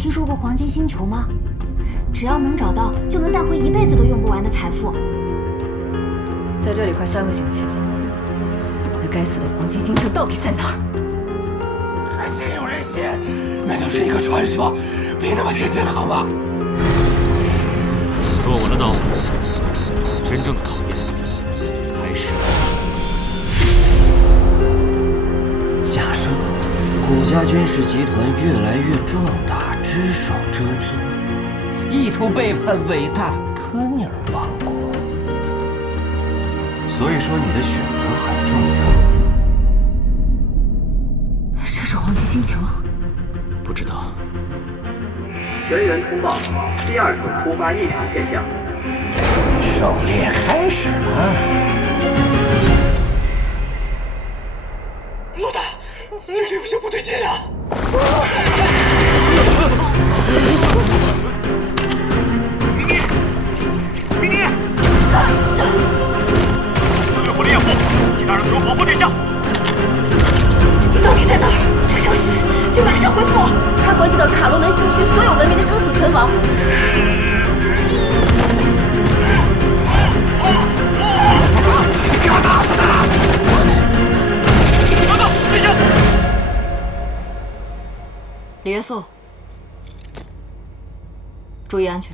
听说过黄金星球吗？只要能找到，就能带回一辈子都用不完的财富。在这里快3个星期了，那该死的黄金星球到底在哪儿？还真有人信，那就是一个传说，别那么天真好吗？做我的道路，真正的考验开始了。假设古家军事集团越来越壮大，只手遮天，意图背叛伟大的科尼尔王国。所以说，你的选择很重要。这是黄金星球？不知道。全员通报，第2种突发异常现象。狩猎开始了。老大，这里有些不对劲啊！兵力！对付猎户，其他人给我保护殿下。你到底在哪儿？他想死就马上回复我。它关系到卡罗门星区所有文明的生死存亡。李元素，注意安全。